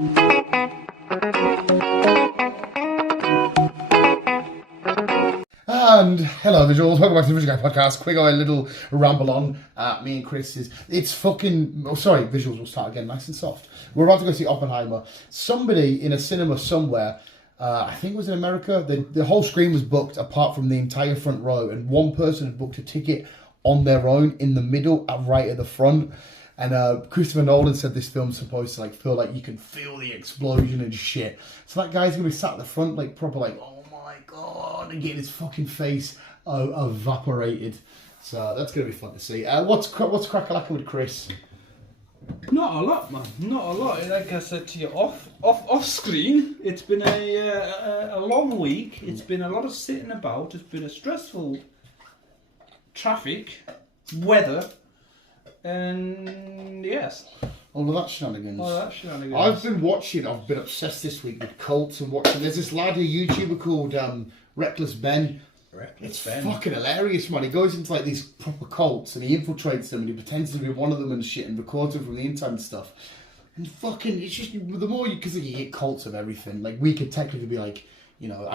And hello visuals, welcome back to the Visual Guy Podcast. Quick a little ramble on. Me and Chris it's fucking, visuals will start again nice and soft. We're about to go see Oppenheimer. Somebody in a cinema somewhere, I think it was in America, the whole screen was booked apart from the entire front row, and one person had booked a ticket on their own in the middle, right at the front. And Christopher Nolan said this film's supposed to feel like you can feel the explosion and shit. So that guy's gonna be sat at the front proper oh my god, and getting his fucking face evaporated. So that's gonna be fun to see. What's crack-a-lacking with Chris? Not a lot, man. Not a lot. Like I said to you, off screen, it's been a long week. It's been a lot of sitting about. It's been a stressful traffic, weather, and yes. All of that shenanigans. I've been obsessed this week with cults and watching. There's this lad, a YouTuber called Reckless Ben. It's fucking hilarious, man. He goes into these proper cults and he infiltrates them and he pretends to be one of them and shit and records them from the inside and stuff. And fucking, it's just, the more because you get cults of everything. We could technically be I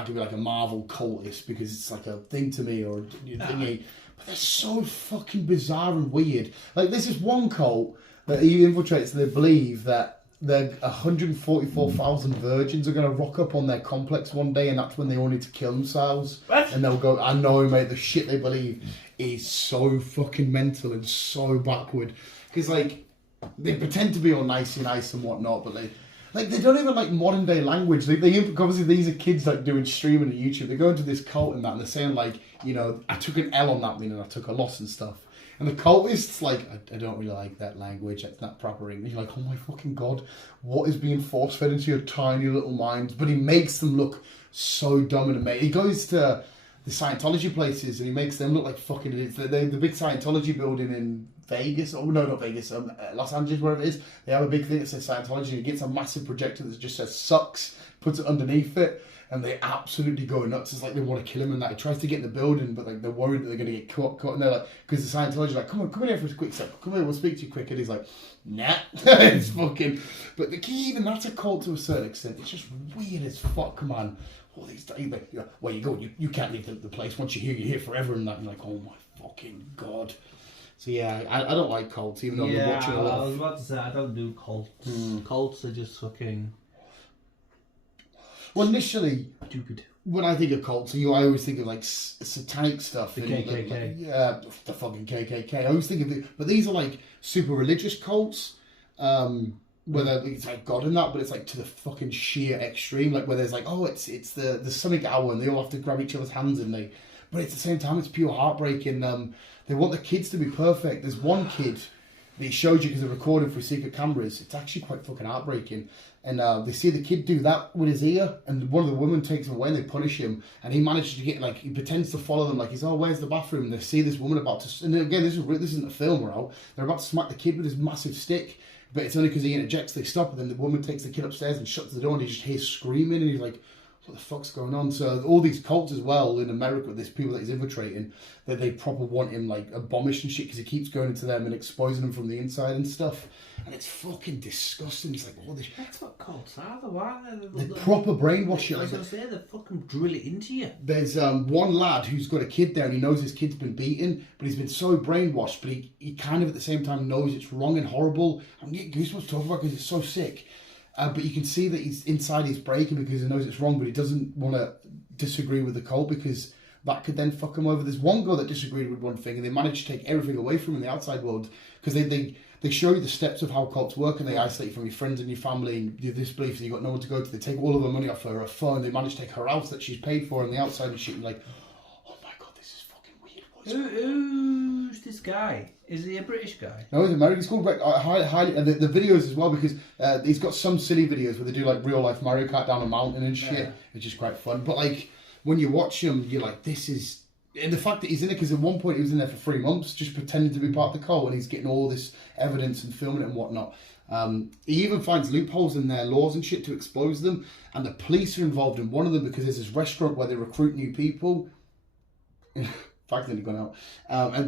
could be a Marvel cultist because it's a thing to me or a thingy. But they're so fucking bizarre and weird. There's this one cult that he infiltrates and they believe that 144,000 virgins are going to rock up on their complex one day and that's when they all need to kill themselves. What? And they'll go, I know, mate, the shit they believe is so fucking mental and so backward. Because, they pretend to be all nicey nice and whatnot, but they don't even modern day language. Obviously these are kids doing streaming on YouTube. They go into this cult and that and they're saying I took an L on that meaning I took a loss and stuff. And the cultists, I don't really like that language, that's not proper English. You're oh my fucking god, what is being force-fed into your tiny little minds? But he makes them look so dumb and amazing. He goes to the Scientology places and he makes them look like fucking idiots. The big Scientology building in Vegas, not Vegas, Los Angeles, wherever it is, they have a big thing that says Scientology and he gets a massive projector that just says sucks, puts it underneath it. And they absolutely go nuts. It's they want to kill him and that. He tries to get in the building, but they're worried that they're going to get caught. And they're because the Scientology come in here for a quick sec. Come here, we'll speak to you quick. And he's nah. It's fucking. But the key, even that's a cult to a certain extent. It's just weird as fuck, man. All these days, where you go, you can't leave the place. Once you're here forever. And that, you're oh my fucking god. So yeah, I don't like cults, even though I'm watching a lot. I was about to say I don't do cults. Cults are just fucking. Well, initially, stupid. When I think of cults, I always think of satanic stuff. The KKK. Yeah, the fucking KKK. I always think of it, but these are super religious cults, where it's God and that, but it's to the fucking sheer extreme. Where there's it's the Sonic hour and they all have to grab each other's hands but at the same time it's pure heartbreaking. They want the kids to be perfect. There's one kid that he showed you because they're recording through secret cameras. It's actually quite fucking heartbreaking. And they see the kid do that with his ear, and one of the women takes him away and they punish him. And he manages to get, he pretends to follow them, he's, where's the bathroom? And they see this woman about to, and again, this isn't a film, right? They're about to smack the kid with his massive stick, but it's only because he interjects, they stop, and then the woman takes the kid upstairs and shuts the door, and he just hears screaming, and he's what the fuck's going on? So all these cults as well in America, there's people that he's infiltrating, that they proper want him abolished and shit because he keeps going into them and exposing them from the inside and stuff. And it's fucking disgusting. It's all this. That's what cults are, though, aren't they? They proper brainwash you. I was going to say, they fucking drill it into you. There's one lad who's got a kid there and he knows his kid's been beaten, but he's been so brainwashed, but he kind of at the same time knows it's wrong and horrible. I'm getting goosebumps talking about because it's so sick. But you can see that he's breaking because he knows it's wrong, but he doesn't want to disagree with the cult because that could then fuck him over. There's one girl that disagreed with one thing and they managed to take everything away from him in the outside world because they show you the steps of how cults work and they isolate you from your friends and your family and you have this belief that you've got nowhere to go to. They take all of her money off her phone. They manage to take her house that she's paid for on the outside and shit. And oh my god, this is fucking weird. Who's this guy? Is he a British guy? No, he's American. He's called highly, and the videos as well because he's got some silly videos where they do real life Mario Kart down a mountain and shit. Yeah. It's just quite fun. But when you watch him, you're this is. And the fact that he's in it, because at one point he was in there for 3 months just pretending to be part of the cult and he's getting all this evidence and filming it and whatnot. He even finds loopholes in their laws and shit to expose them. And the police are involved in one of them because there's this restaurant where they recruit new people. In fact, they've gone out.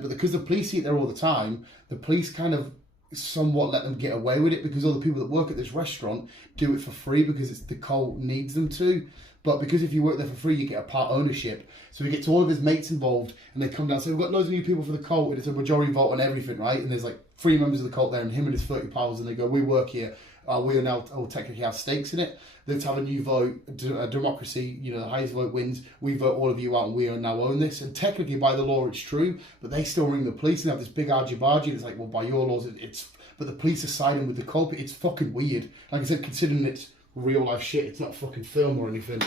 But because the police eat there all the time, the police kind of somewhat let them get away with it because all the people that work at this restaurant do it for free because it's the cult needs them to. But because if you work there for free, you get a part ownership. So he gets all of his mates involved, and they come down and say, we've got loads of new people for the cult, and it's a majority vote on everything, right? And there's like 3 members of the cult there, and him and his 30 pals, and they go, we work here. We are now technically have stakes in it. Let's have a new vote, a democracy, you know, the highest vote wins. We vote all of you out, and we now own this. And technically, by the law, it's true, but they still ring the police and have this big argy-bargy. It's like, well, by your laws, it's... But the police are siding with the culprit. It's fucking weird. Like I said, considering it's real-life shit, it's not fucking film or anything.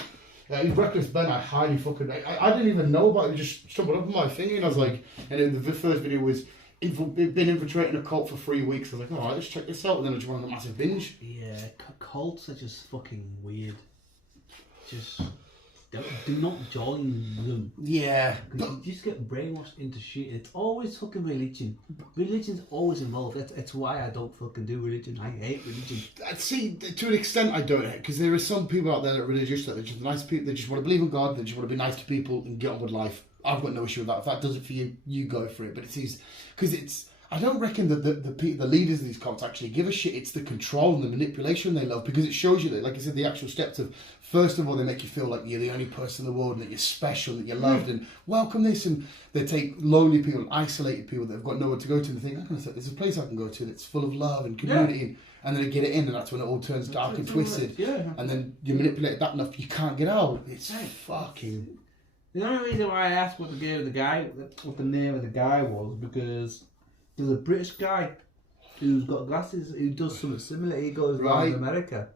Reckless Ben, I highly fucking... I didn't even know about it. It just stumbled up on my thing, and I was like... And then the first video was... been infiltrating a cult for 3 weeks. I was like, alright, let's check this out. And then I just went on a massive binge. Yeah, cults are just fucking weird. Just do not join them. Yeah. You just get brainwashed into shit. It's always fucking religion. Religion's always involved. That's why I don't fucking do religion. I hate religion. See, to an extent I don't, because there are some people out there that are religious, that they're just nice people, they just want to believe in God, they just want to be nice to people and get on with life. I've got no issue with that. If that does it for you, you go for it. But because I don't reckon that the leaders of these cults actually give a shit. It's the control and the manipulation they love, because it shows you that, like I said, the actual steps of, first of all, they make you feel like you're the only person in the world and that you're special, that you're loved and welcome this. And they take lonely people and isolated people that have got nowhere to go to and they think, there's a place I can go to that's full of love and community. And then they get it in, and that's when it all turns dark and twisted. Yeah. And then you manipulate that enough, you can't get out. It's fucking... The only reason why I asked what the name of the guy was, because there's a British guy who's got glasses who does something similar. He goes around America.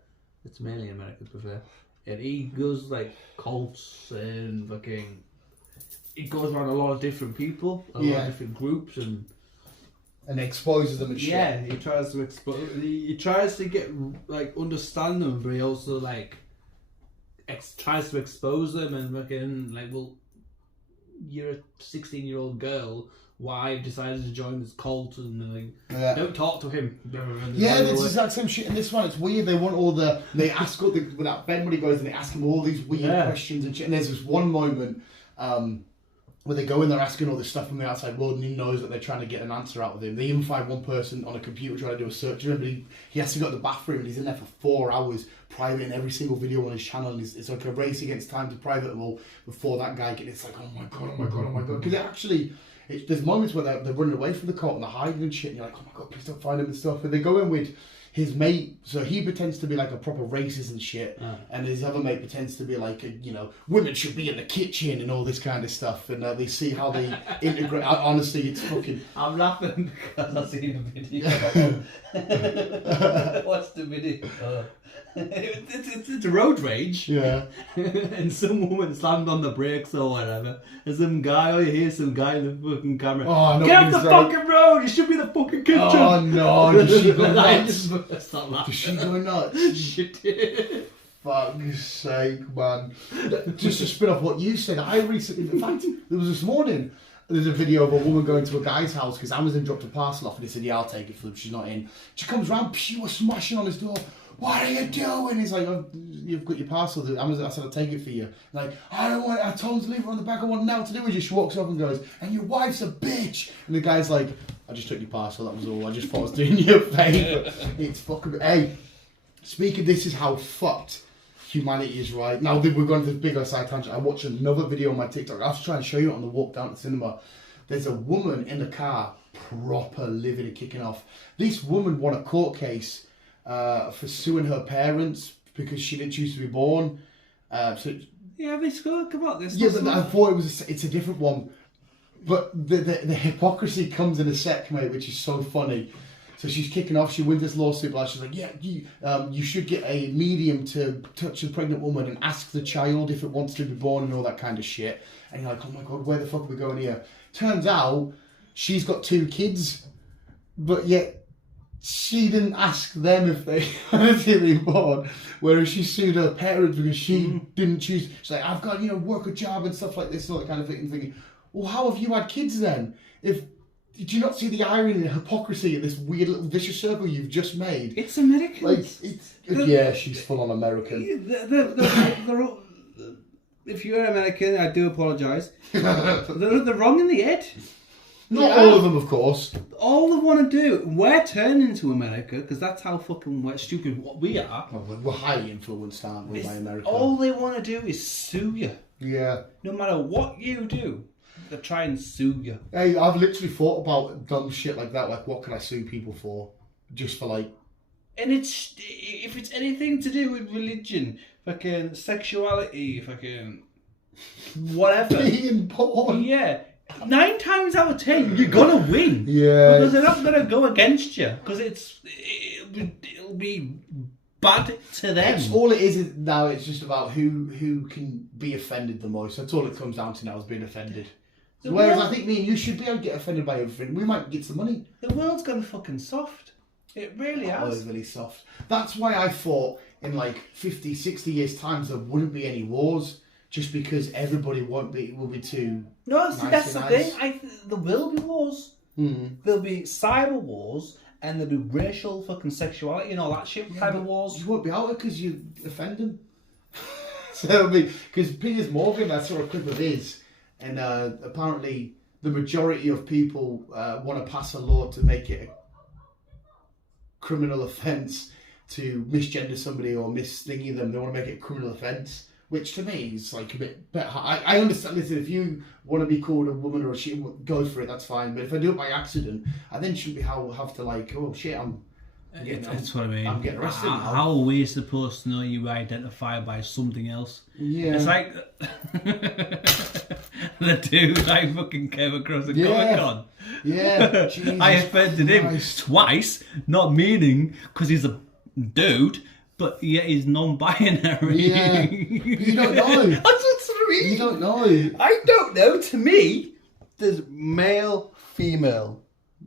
It's mainly America, to be fair. And he goes like cults and fucking... He goes around a lot of different people, a lot of different groups, and exposes them and shit. Yeah, he tries to expose... He tries to get, like, understand them, but he also, like... tries to expose them and fucking like, well, you're a 16-year-old girl. Why have you decided to join this cult? And like, don't talk to him. Yeah, it's the exact same shit in this one. It's weird. They want all the... They ask all the... With that Ben, when he goes and they ask him all these weird questions and shit. And there's this one moment where they go in there asking all this stuff from the outside world, and he knows that they're trying to get an answer out of him. They even find one person on a computer trying to do a search. Remember, he has to go to the bathroom, and he's in there for 4 hours, private in every single video on his channel, and it's like a race against time to private them all before that guy gets... It's like, oh my god, oh my god, oh my god. Because it actually... there's moments where they're running away from the cult and they're hiding and shit, and you're like, oh my god, please don't find him and stuff. But they go in with his mate, so he pretends to be like a proper racist and shit, and his other mate pretends to be like, women should be in the kitchen and all this kind of stuff, and they see how they integrate. Honestly, it's fucking... I'm laughing because I've seen the video. What's the video? It's road rage. Yeah. And some woman slammed on the brakes or whatever. And some guy, you hear some guy in the fucking camera. Oh, get off the fucking road! You should be in the fucking kitchen! Oh no, did she go nuts? Stop laughing. Did she go nuts? She did. Fuck's sake, man. Just to spin off what you said, I recently, in fact, there was this morning, there's a video of a woman going to a guy's house because Amazon dropped a parcel off and he said, yeah, I'll take it for them, she's not in. She comes round, pure smashing on his door. What are you doing? He's like, oh, you've got your parcel. Amazon, I said, I'll take it for you. Like, I don't want it. I told him to leave it on the back. I want now to do with you. She walks up and goes, and your wife's a bitch. And the guy's like, I just took your parcel. That was all. I just thought I was doing you a favour. It's fucking... Hey, speaking, this is how fucked humanity is, right? Now, we're going to this big side tangent. I watched another video on my TikTok. I was trying to show you it on the walk down to the cinema. There's a woman in the car, proper living and kicking off. This woman won a court case for suing her parents because she didn't choose to be born. Yeah, we spoke about this. Yeah, but I thought it's a different one. But the hypocrisy comes in a sec, mate, which is so funny. So she's kicking off. She wins this lawsuit. But she's like, yeah, you should get a medium to touch a pregnant woman and ask the child if it wants to be born and all that kind of shit. And you're like, oh my god, where the fuck are we going here? Turns out she's got 2 kids, but yet she didn't ask them if they wanted to be born, whereas she sued her parents because she didn't choose. She's like, I've got, work a job and stuff like this, all that kind of thing. And thinking, well, how have you had kids then? Did you not see the irony and hypocrisy of this weird little vicious circle you've just made? It's Americans. Yeah, she's full on American. If you're American, I do apologise. They're wrong in the head. Not all of them, of course. All they want to do, we're turning to America because that's how fucking stupid what we are. Well, we're highly influenced, aren't we, by America? All they want to do is sue you. Yeah. No matter what you do, they try and sue you. Hey, I've literally thought about dumb shit like that. Like, what can I sue people for? Just for like. And it's if it's anything to do with religion, fucking sexuality, fucking whatever. Being born. Yeah. 9 times out of 10, you're gonna win. Yeah. Because they're not gonna go against you. Because it'll be bad to them. It's all it is now. It's just about who can be offended the most. That's all it comes down to now, is being offended. Whereas I think me and you should be able to get offended by everything. We might get some money. The world's gone fucking soft. It really has. It's really soft. That's why I thought in like 50, 60 years' time there wouldn't be any wars. Just because everybody will be too. No, see, that's the nice. thing. There will be wars. There'll be cyber wars, and there'll be racial fucking sexuality and all that shit. Cyber wars. You won't be out because you offend them. So it'll be because Piers Morgan. I saw a clip of his, and apparently the majority of people want to pass a law to make it a criminal offence to misgender somebody or misthingy them. They want to make it a criminal offence. Which to me is like a bit better. I understand. Listen, if you want to be called a woman or a shit, go for it. That's fine. But if I do it by accident, I then shouldn't be have to like, oh shit, That's what I mean. I'm getting arrested. How are we supposed to know you identify by something else? Yeah. It's like the dude I fucking came across at Comic-Con. Yeah. Jesus I offended Christ. him twice, not meaning because he's a dude. But yeah, he's non-binary. Yeah. You don't know. That's what I mean. You don't know. I don't know. To me, there's male, female.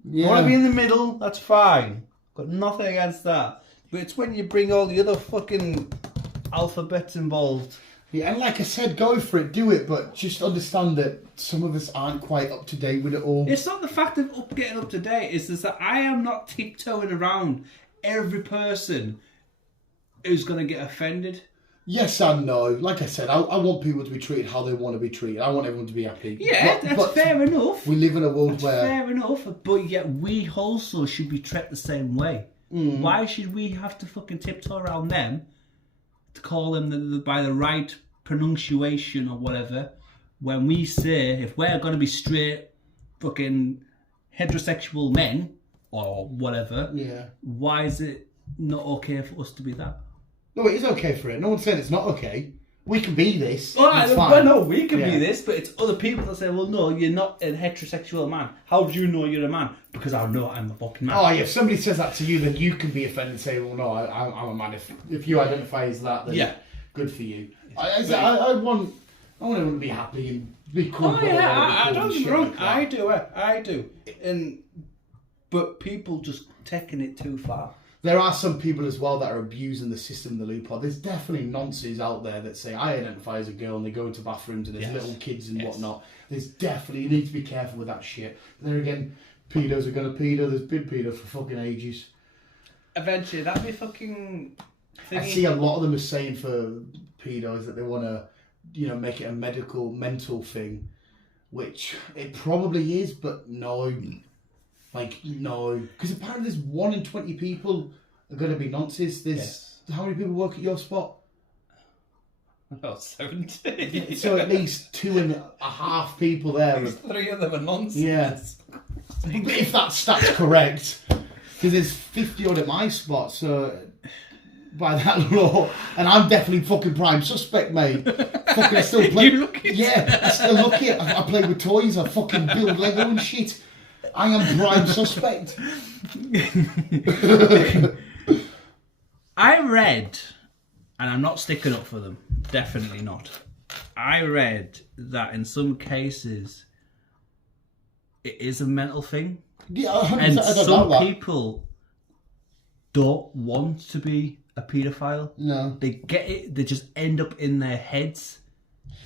Yeah. You want to be in the middle? That's fine. Got nothing against that. But it's when you bring all the other fucking alphabets involved. Yeah, and like I said, go for it, do it, but just understand that some of us aren't quite up to date with it all. It's not the fact of getting up to date. It's just that I am not tiptoeing around every person who's going to get offended. Yes and no. Like I said, I want people to be treated how they want to be treated. I want everyone to be happy. Yeah, that's fair enough. We live in a world where... Fair enough, but yet we also should be treated the same way. Why should we have to fucking tiptoe around them to call them by the right pronunciation or whatever, when we say, if we're going to be straight fucking heterosexual men or whatever, why is it not okay for us to be that? No, it is okay for it. No one said it's not okay. We can be this. Well, no, we can be this, but it's other people that say, well, no, you're not a heterosexual man. How do you know you're a man? Because I know I'm a fucking man. Oh, yeah, if somebody says that to you, then you can be offended and say, well, no, I'm a man. If you identify as that, then good for you. I want everyone to be happy and be cool. Oh, yeah, I don't get me wrong. I do. But people just taking it too far. There are some people as well that are abusing the system and the loophole. There's definitely nonsense out there that say, I identify as a girl, and they go into bathrooms and there's little kids and whatnot. There's definitely, you need to be careful with that shit. But there again, pedos are going to pedo. There's been pedo for fucking ages. Eventually, that'd be fucking thingy. I see a lot of them are saying for pedos that they want to, make it a mental thing, which it probably is, but no. No. Because apparently there's 1 in 20 people are going to be nonces. How many people work at your spot? About 70. So at least 2.5 people there. At least 3 of them are nonsense. Yeah. If that stat's correct. Because there's 50 odd at my spot, so by that law, and I'm definitely fucking prime suspect, mate. Fucking I still play. You look it? Yeah, I still look it. I play with toys. I fucking build Lego and shit. I am prime suspect. I read, and I'm not sticking up for them, definitely not. I read that in some cases it is a mental thing. Yeah, and some people don't want to be a paedophile. No. They get it, they just end up in their heads.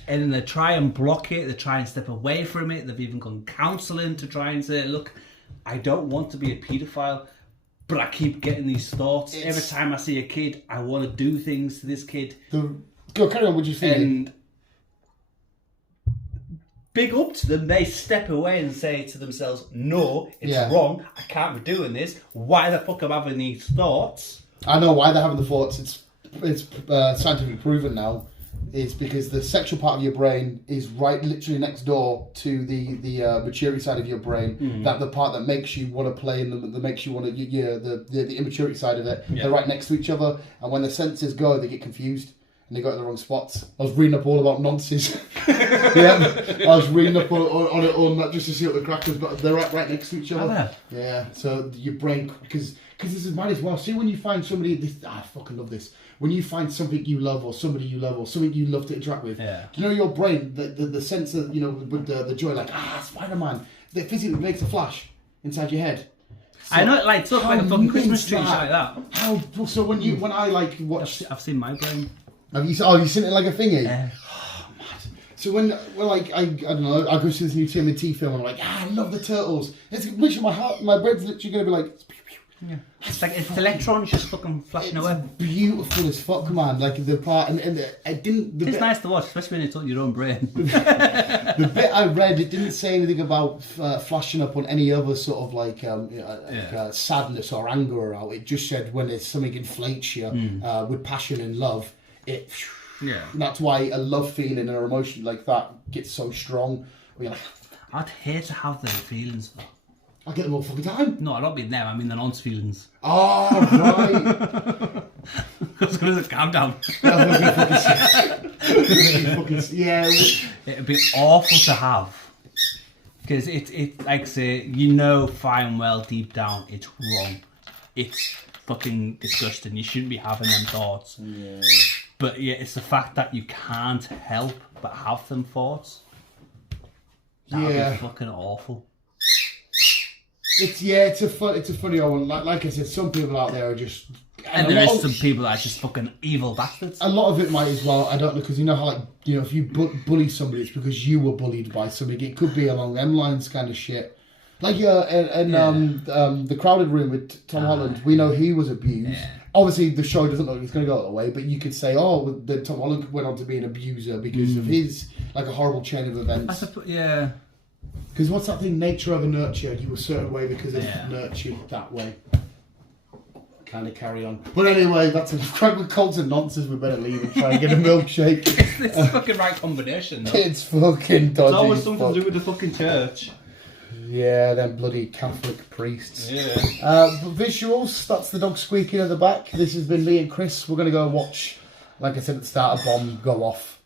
And then they try and block it, they try and step away from it, they've even gone counselling to try and say, look, I don't want to be a paedophile, but I keep getting these thoughts. Every time I see a kid, I want to do things to this kid. Go carry on, what do you think? And big up to them. They step away and say to themselves, no, it's wrong. I can't be doing this. Why the fuck am I having these thoughts? I know why they're having the thoughts. It's scientifically proven now. Is because the sexual part of your brain is right literally next door to the maturity side of your brain. That the part that makes you want to play and that makes you want to the immaturity side of it. They're right next to each other, and when the senses go, they get confused and they go to the wrong spots. I was reading up all about nonces. I was reading up on it all that just to see what the crack was, but they're right next to each other. Yeah, so your brain, because this is mad as well. See, when you find somebody, I fucking love this. When you find something you love or somebody you love or something you love to interact with, you know, your brain, the sense of, you know, with the joy, like, Spider-Man, that physically makes a flash inside your head. So I know it lights up like a fucking Christmas tree, shit like that. So when I like watch... I've seen my brain. Have you seen it like a thingy? Yeah. Oh, mad. So when like, I don't know, I go see this new TMNT film and I'm like, I love the Turtles. It's literally my brain's literally going to be like... Yeah. It's like it's electrons just fucking flashing away. Beautiful as fuck, man. Like the part, and it didn't. It's nice to watch, especially when it's on your own brain. The bit I read, it didn't say anything about flashing up on any other sort of like sadness or anger or out. It just said when there's something inflates you with passion and love, it. Yeah. That's why a love feeling or emotion like that gets so strong. Where you're like, I'd hate to have those feelings though. I get them all fucking time. No, I don't mean them, I mean the nonce feelings. Oh, right. Because it's calm down. Yeah. It'd be awful to have. Because it like I say, you know fine well deep down it's wrong. It's fucking disgusting. You shouldn't be having them thoughts. Yeah. But yeah, it's the fact that you can't help but have them thoughts. That would be fucking awful. It's a funny old one. Like I said, some people out there are just... And there is some people that are just fucking evil bastards. A lot of it might as well, I don't know, because you know how, like, you know, if you bully somebody, it's because you were bullied by somebody. It could be along them lines kind of shit. Like, the Crowded Room with Tom Holland, we know he was abused. Yeah. Obviously, the show doesn't look like it's going to go that way, but you could say, that Tom Holland went on to be an abuser because of his, like, a horrible chain of events. Yeah. Because what's that thing? Nature over nurture. You were a certain way because it's nurtured that way. Kind of carry on. But anyway, that's a crack with colds and nonsense. We better leave and try and get a milkshake. It's the fucking right combination, though. It's fucking dodgy. It's always something to do with the fucking church. Yeah, them bloody Catholic priests. Yeah. But visuals, that's the dog squeaking at the back. This has been me and Chris. We're going to go and watch, like I said at the start, a bomb go off.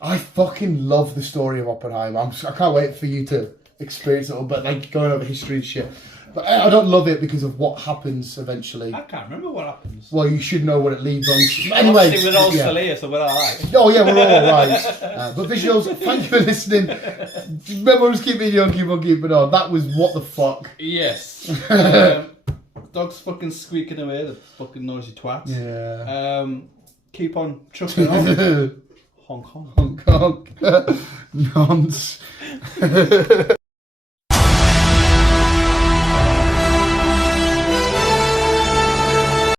I fucking love the story of Oppenheimer. I can't wait for you to experience it all, but like going over history and shit. But I don't love it because of what happens eventually. I can't remember what happens. Well, you should know what it leads on to. Anyway, we're all still here, so we're alright. Oh yeah, we're all alright. But visuals, thank you for listening. Memories keep being young, keep on keeping on. That was what the fuck. Yes. Dog's fucking squeaking away, the fucking noisy twats. Yeah. Keep on trucking on. Hong Kong. Hong Kong. Nonce.